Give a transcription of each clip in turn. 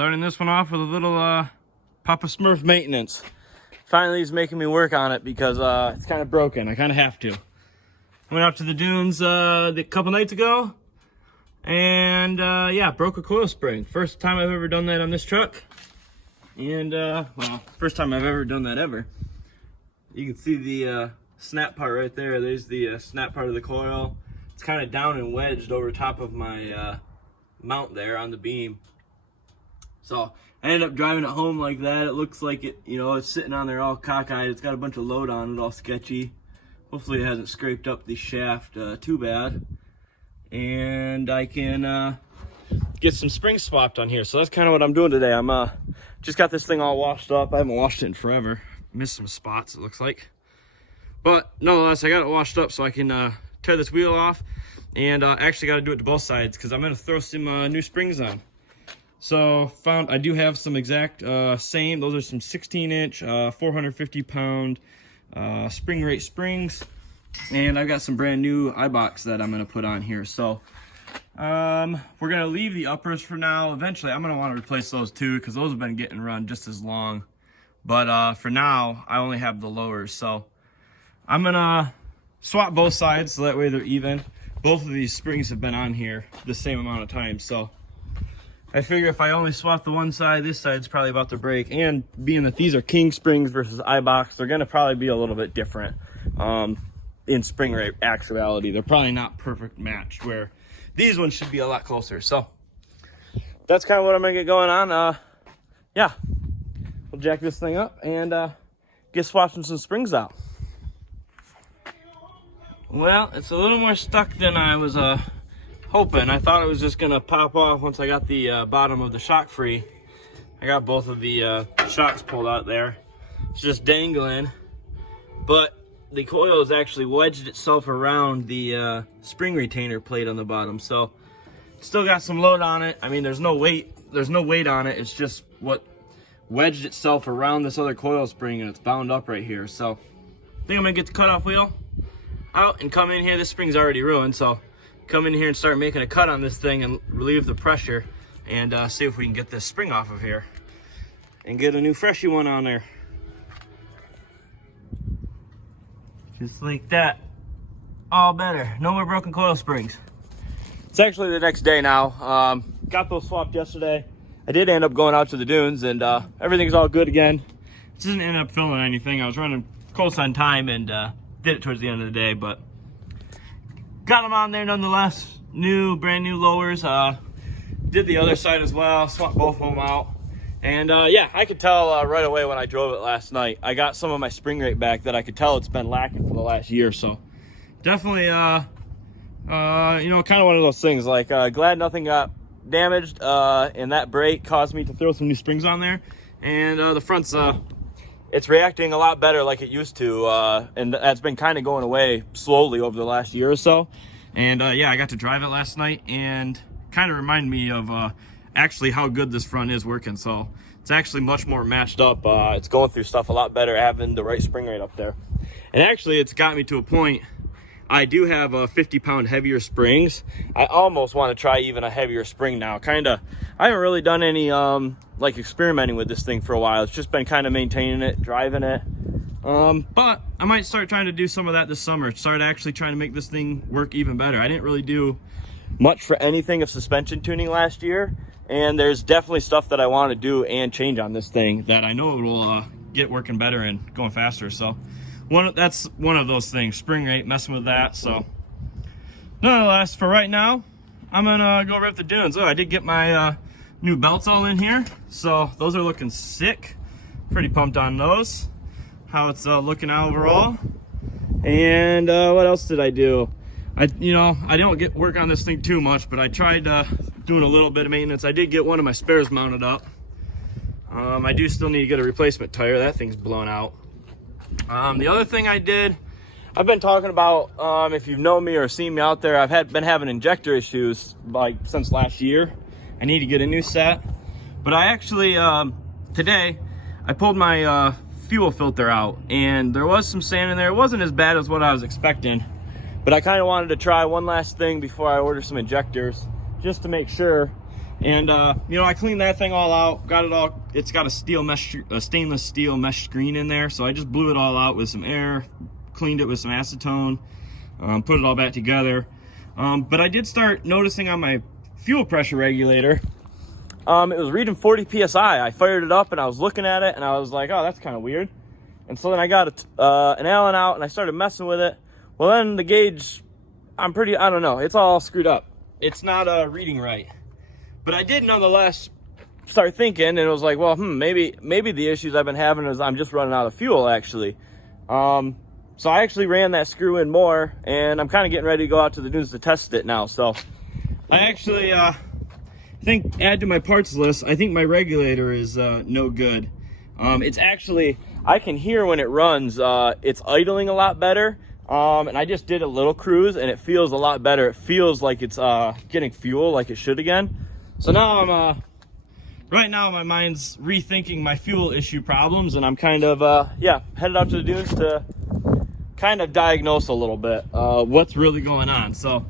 Starting this one off with a little Papa Smurf maintenance. Finally he's making me work on it because it's kind of broken. I kind of have to. Went out to the dunes a couple nights ago, and yeah, broke a coil spring. First time I've ever done that on this truck, and well, first time I've ever done that ever. You can see the snap part right there. There's the snap part of the coil. It's kind of down and wedged over top of my mount there on the beam. So I ended up driving it home like that. It looks like it, you know, it's sitting on there all cockeyed. It's got a bunch of load on it, all sketchy. Hopefully it hasn't scraped up the shaft too bad. And I can get some springs swapped on here. So that's kind of what I'm doing today. I'm just got this thing all washed up. I haven't washed it in forever. Missed some spots, it looks like. But nonetheless, I got it washed up so I can tear this wheel off. And actually got to do it to both sides because I'm going to throw some new springs on. So I do have some exact same. Those are some 16-inch, 450-pound spring rate springs. And I've got some brand new iBox that I'm going to put on here. So we're going to leave the uppers for now. Eventually, I'm going to want to replace those too because those have been getting run just as long. But for now, I only have the lowers. So I'm going to swap both sides so that way they're even. Both of these springs have been on here the same amount of time. So I figure if I only swap the one side, this side's probably about to break. And being that these are king springs versus iBox, they're going to probably be a little bit different in spring rate actuality. They're probably not perfect matched, where these ones should be a lot closer. So that's kind of what I'm going to get going on. Yeah, we'll jack this thing up and get swapping some springs out. Well, it's a little more stuck than I was hoping. I thought it was just gonna pop off once I got the bottom of the shock free. I got both of the shocks pulled out there. It's just dangling, but the coil has actually wedged itself around the spring retainer plate on the bottom. So still got some load on it. I mean, there's no weight on it. It's just what wedged itself around this other coil spring, and it's bound up right here. So I think I'm gonna get the cutoff wheel out and come in here. This spring's already ruined, so come in here and start making a cut on this thing and relieve the pressure and see if we can get this spring off of here and get a new freshy one on there. Just like that. All better. No more broken coil springs. It's actually the next day now. Got those swapped yesterday. I did end up going out to the dunes and everything's all good again. It didn't end up filming anything. I was running close on time and did it towards the end of the day, but got them on there nonetheless. Brand new lowers. Did the other side as well. Swapped both of them out. And yeah, I could tell right away when I drove it last night. I got some of my spring rate back that I could tell it's been lacking for the last year. So definitely, you know, kind of one of those things. Like glad nothing got damaged. And that brake caused me to throw some new springs on there. And the front's it's reacting a lot better like it used to, and that's been kind of going away slowly over the last year or so. And yeah, I got to drive it last night and kind of reminded me of actually how good this front is working. So it's actually much more matched up. It's going through stuff a lot better having the right spring rate up there. And actually it's got me to a point, I do have 50-pound heavier springs. I almost want to try even a heavier spring now. I haven't really done any like experimenting with this thing for a while. It's just been kind of maintaining it, driving it. But I might start trying to do some of that this summer. Start actually trying to make this thing work even better. I didn't really do much for anything of suspension tuning last year. And there's definitely stuff that I want to do and change on this thing that I know it will get working better and going faster. So that's one of those things, spring rate, messing with that. So nonetheless, for right now, I'm gonna go rip the dunes. Oh, I did get my new belts all in here, so those are looking sick. Pretty pumped on those, how it's looking out overall. And what else did I do? I don't get work on this thing too much, but I tried doing a little bit of maintenance. I did get one of my spares mounted up. I do still need to get a replacement tire. That thing's blown out. The other thing I did, I've been talking about, if you've known me or seen me out there, I've been having injector issues like since last year. I need to get a new set. But I actually, today, I pulled my fuel filter out and there was some sand in there. It wasn't as bad as what I was expecting, but I kind of wanted to try one last thing before I order some injectors, just to make sure. And you know, I cleaned that thing all out, got it all. It's got a stainless steel mesh screen in there, so I just blew it all out with some air, cleaned it with some acetone, put it all back together. But I did start noticing on my fuel pressure regulator, it was reading 40 psi. I fired it up and I was looking at it and I was like, oh, that's kind of weird. And so then I got an Allen out and I started messing with it. Well, then the gauge, I don't know, it's all screwed up. It's not reading right. But I did nonetheless start thinking, and it was like, well, maybe the issues I've been having is I'm just running out of fuel, actually. So I actually ran that screw in more, and I'm kind of getting ready to go out to the dunes to test it now. So I actually think, add to my parts list, I think my regulator is no good. It's actually, I can hear when it runs, it's idling a lot better. And I just did a little cruise, and it feels a lot better. It feels like it's getting fuel like it should again. So now I'm, right now my mind's rethinking my fuel issue problems, and I'm kind of, headed out to the dunes to kind of diagnose a little bit what's really going on. So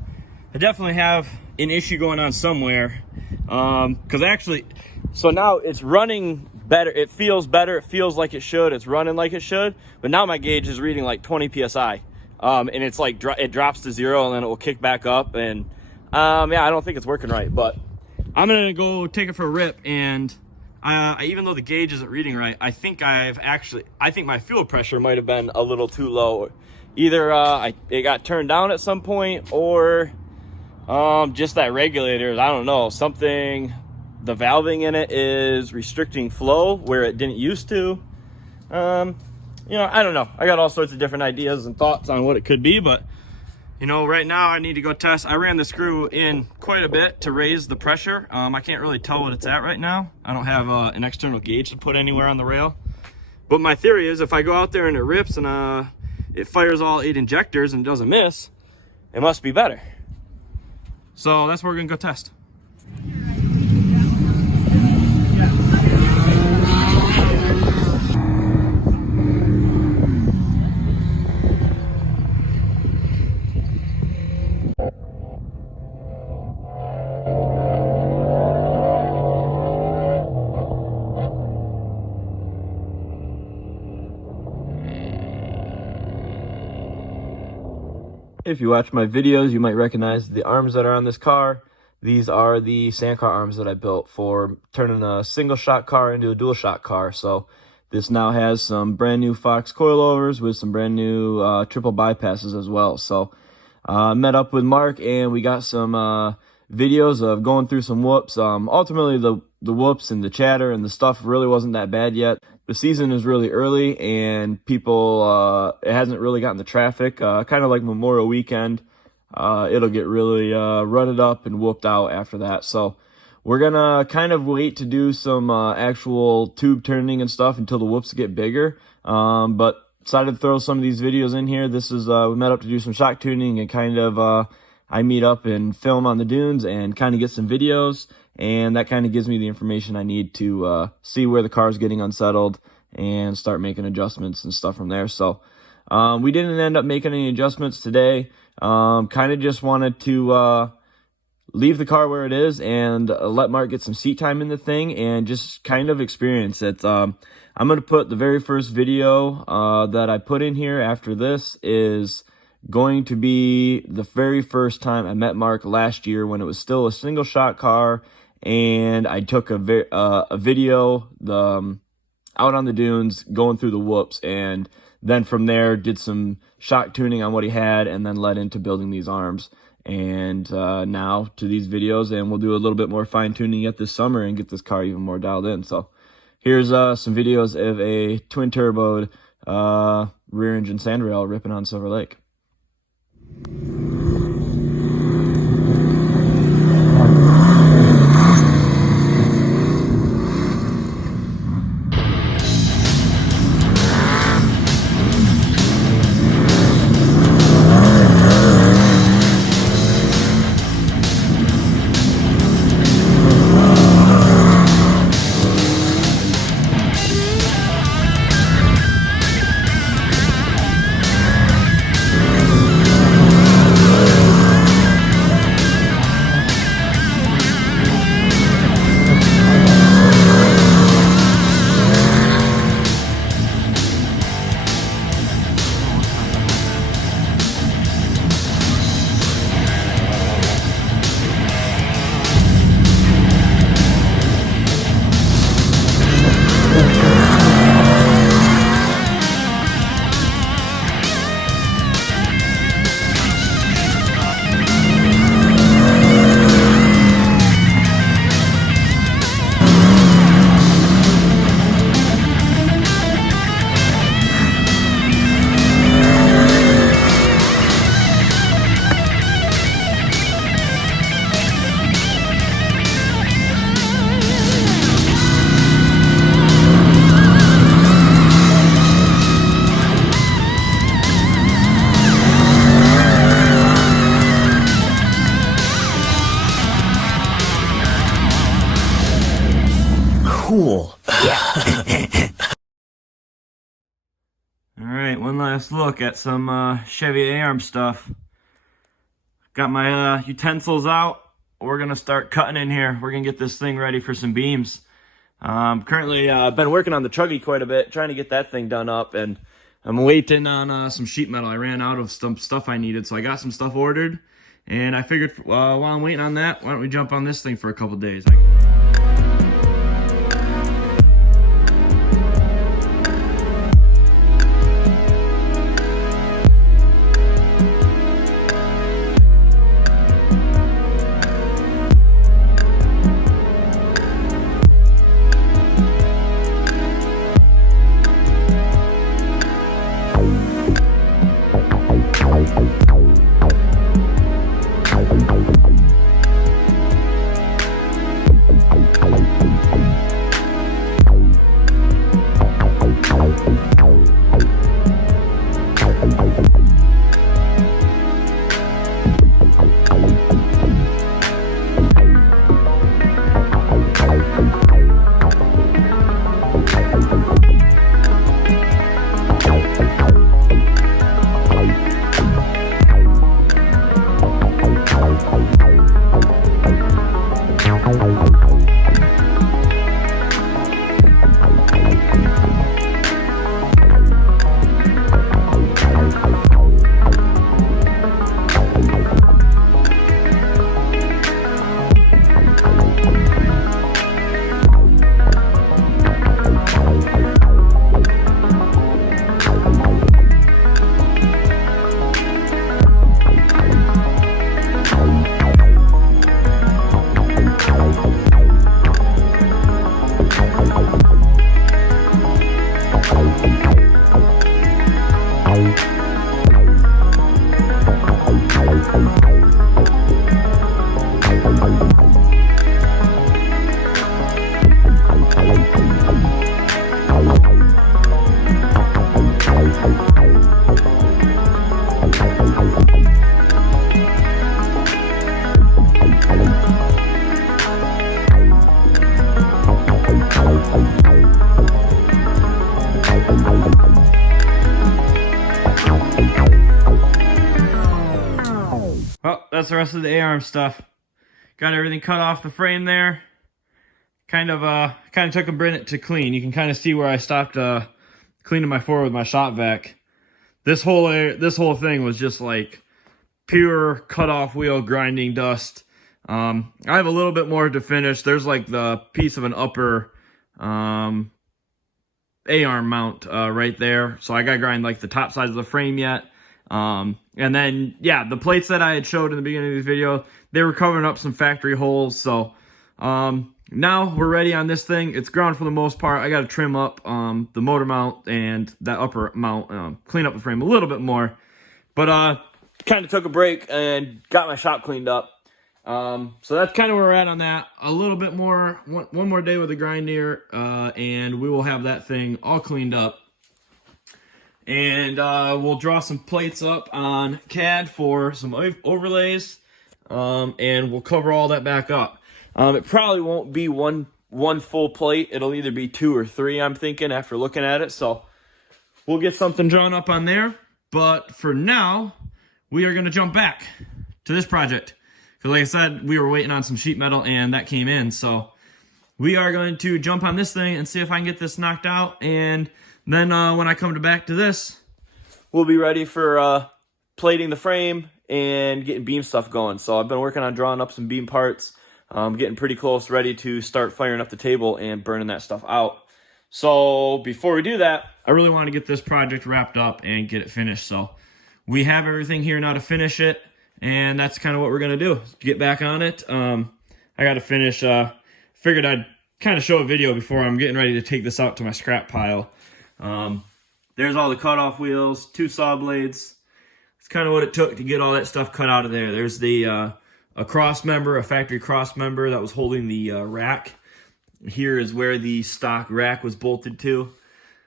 I definitely have an issue going on somewhere, because actually, so now it's running better. It feels better. It feels like it should. It's running like it should. But now my gauge is reading like 20 psi, and it's like it drops to 0, and then it will kick back up. And I don't think it's working right, but I'm gonna go take it for a rip. And even though the gauge isn't reading right, I think my fuel pressure might have been a little too low. Either it got turned down at some point, or just that regulator, I don't know, something, the valving in it is restricting flow where it didn't used to. You know, I don't know. I got all sorts of different ideas and thoughts on what it could be, but you know, right now I need to go test. I ran the screw in quite a bit to raise the pressure. I can't really tell what it's at right now. I don't have an external gauge to put anywhere on the rail. But my theory is if I go out there and it rips and it fires all 8 injectors and doesn't miss, it must be better. So that's what we're gonna go test. If you watch my videos, you might recognize the arms that are on this car. These are the Sandcar arms that I built for turning a single shot car into a dual shot car. So this now has some brand new Fox coilovers with some brand new triple bypasses as well. So I met up with Mark and we got some videos of going through some whoops. Ultimately the whoops and the chatter and the stuff really wasn't that bad yet. The season is really early and people, it hasn't really gotten the traffic, kind of like Memorial Weekend. It'll get really rutted up and whooped out after that. So we're gonna kind of wait to do some actual tube turning and stuff until the whoops get bigger. But decided to throw some of these videos in here. This is, we met up to do some shock tuning and kind of, I meet up and film on the dunes and kind of get some videos. And that kind of gives me the information I need to see where the car is getting unsettled and start making adjustments and stuff from there. So we didn't end up making any adjustments today. Kind of just wanted to leave the car where it is and let Mark get some seat time in the thing and just kind of experience it. I'm going to put the very first video that I put in here after this is going to be the very first time I met Mark last year when it was still a single shot car. And I took a video out on the dunes going through the whoops, and then from there did some shock tuning on what he had, and then led into building these arms. And now to these videos, and we'll do a little bit more fine tuning yet this summer and get this car even more dialed in. So here's some videos of a twin turboed rear engine sandrail ripping on Silver Lake. cool. All right, one last look at some Chevy A-arm stuff. Got my utensils out. We're gonna start cutting in here. We're gonna get this thing ready for some beams. Currently, I've been working on the truggy quite a bit, trying to get that thing done up, and I'm waiting on some sheet metal. I ran out of some stuff I needed, so I got some stuff ordered, and I figured while I'm waiting on that, why don't we jump on this thing for a couple days. Well, that's the rest of the A-arm stuff. Got everything cut off the frame there. Kind of took a minute to clean. You can kind of see where I stopped cleaning my floor with my shop vac. This whole thing was just like pure cut off wheel grinding dust. I have a little bit more to finish. There's like the piece of an upper A-arm mount right there. So I gotta grind like the top sides of the frame yet. And then, yeah, the plates that I had showed in the beginning of this video, they were covering up some factory holes. So, now we're ready on this thing. It's ground for the most part. I got to trim up, the motor mount and that upper mount, clean up the frame a little bit more. But, kind of took a break and got my shop cleaned up. So that's kind of where we're at on that. A little bit more, one more day with the grinder, and we will have that thing all cleaned up. And we'll draw some plates up on CAD for some overlays, and we'll cover all that back up. It probably won't be one full plate. It'll either be 2 or 3, I'm thinking, after looking at it. So we'll get something drawn up on there. But for now, we are going to jump back to this project. Because like I said, we were waiting on some sheet metal, and that came in. So we are going to jump on this thing and see if I can get this knocked out. And then when I come back to this, we'll be ready for plating the frame and getting beam stuff going. So I've been working on drawing up some beam parts, getting pretty close, ready to start firing up the table and burning that stuff out. So before we do that, I really want to get this project wrapped up and get it finished. So we have everything here now to finish it, and that's kind of what we're going to do, get back on it. I got to finish, figured I'd kind of show a video before I'm getting ready to take this out to my scrap pile. There's all the cutoff wheels, 2 saw blades. It's kind of what it took to get all that stuff cut out of there. There's the a cross member, a factory cross member that was holding the rack. Here is where the stock rack was bolted to.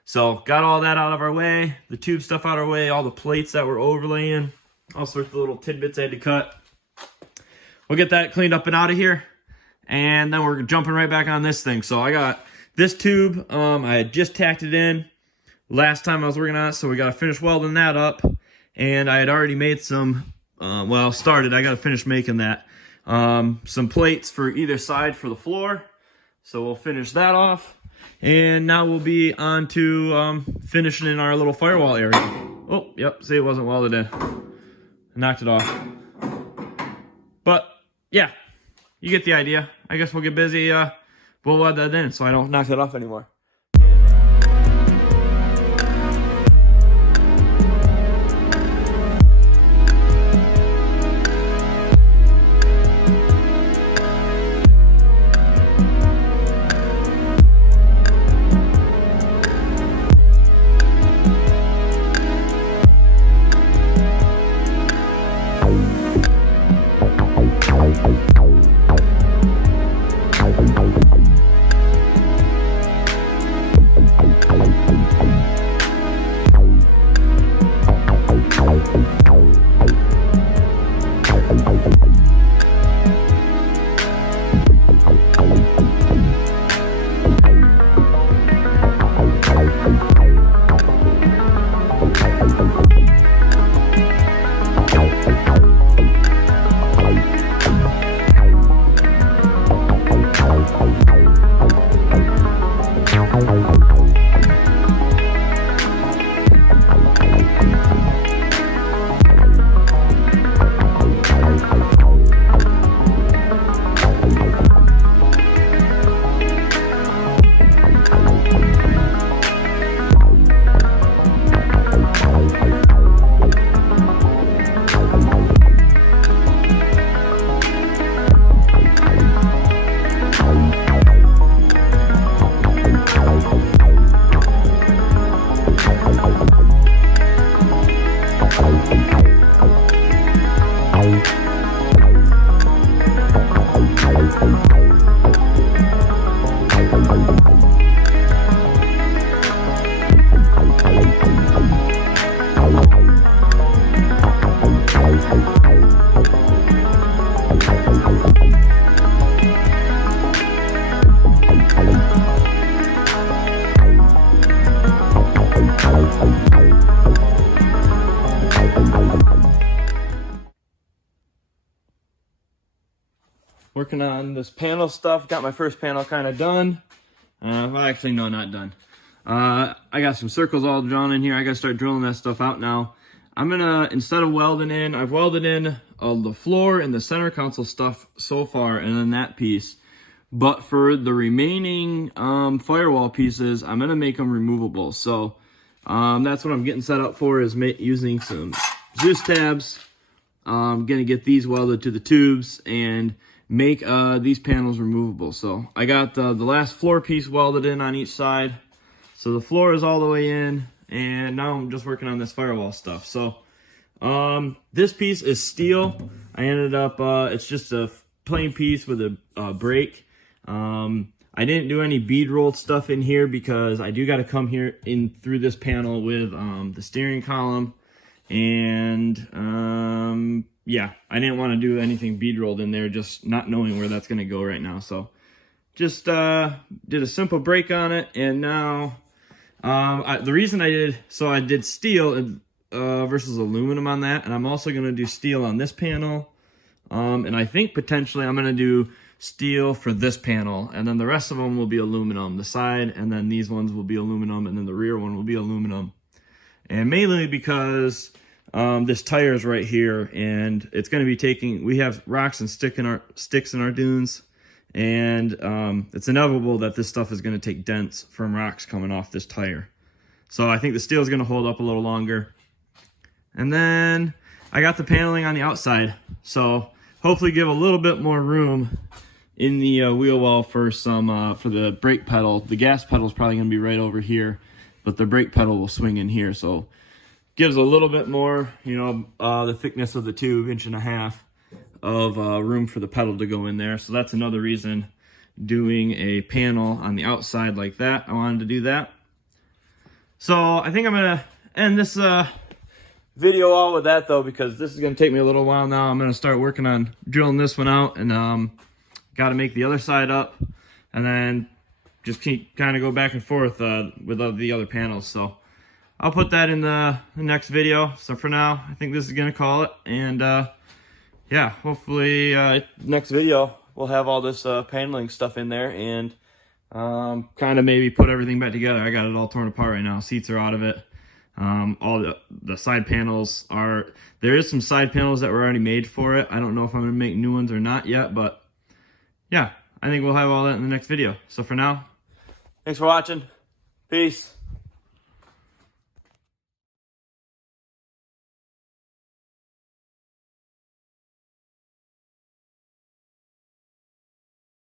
So got all that out of our way, the tube stuff out of our way, all the plates that were overlaying, all sorts of little tidbits I had to cut. We'll get that cleaned up and out of here, and then we're jumping right back on this thing. So I got This tube, I had just tacked it in last time I was working on it, so we got to finish welding that up. And I had already made some, I got to finish making that. Some plates for either side for the floor. So we'll finish that off. And now we'll be on to finishing in our little firewall area. Oh, yep, see, it wasn't welded in. I knocked it off. But, yeah, you get the idea. I guess we'll get busy. We'll weld that in so I don't knock that off anymore. Working on this panel stuff. Got my first panel kind of done. Well, actually, no, not done. I got some circles all drawn in here. I gotta start drilling that stuff out now. I'm gonna, instead of welding in, I've welded in the floor and the center console stuff so far, and then that piece. But for the remaining firewall pieces, I'm gonna make them removable. So that's what I'm getting set up for, is using some Zeus tabs. I'm gonna get these welded to the tubes and make these panels removable. So I got the last floor piece welded in on each side. So the floor is all the way in, and now I'm just working on this firewall stuff. So this piece is steel. I ended up, it's just a plain piece with a break. I didn't do any bead rolled stuff in here because I do got to come here in through this panel with the steering column. And yeah, I didn't want to do anything bead rolled in there, just not knowing where that's going to go right now. So just did a simple break on it. And now the reason I did steel versus aluminum on that, and I'm also going to do steel on this panel. And I think potentially I'm going to do steel for this panel, and then the rest of them will be aluminum, the side, and then these ones will be aluminum, and then the rear one will be aluminum. And mainly because this tire is right here, and it's going to be we have rocks and sticks in our dunes, and it's inevitable that this stuff is going to take dents from rocks coming off this tire. So I think the steel is going to hold up a little longer. And then I got the paneling on the outside, so hopefully give a little bit more room in the wheel well for for the brake pedal. The gas pedal is probably going to be right over here, but the brake pedal will swing in here, so gives a little bit more, the thickness of the tube, 1.5 inches of room for the pedal to go in there. So that's another reason doing a panel on the outside like that. I wanted to do that. So I think I'm gonna end this video all with that though, because this is gonna take me a little while now. I'm gonna start working on drilling this one out, and got to make the other side up, and then just keep kind of go back and forth with the other panels. So I'll put that in the next video. So for now, I think this is gonna call it. And yeah, hopefully next video we'll have all this paneling stuff in there and kind of maybe put everything back together. I got it all torn apart right now. Seats are out of it. All the side panels are, there is some side panels that were already made for it. I don't know if I'm gonna make new ones or not yet, but yeah, I think we'll have all that in the next video. So for now, thanks for watching. Peace.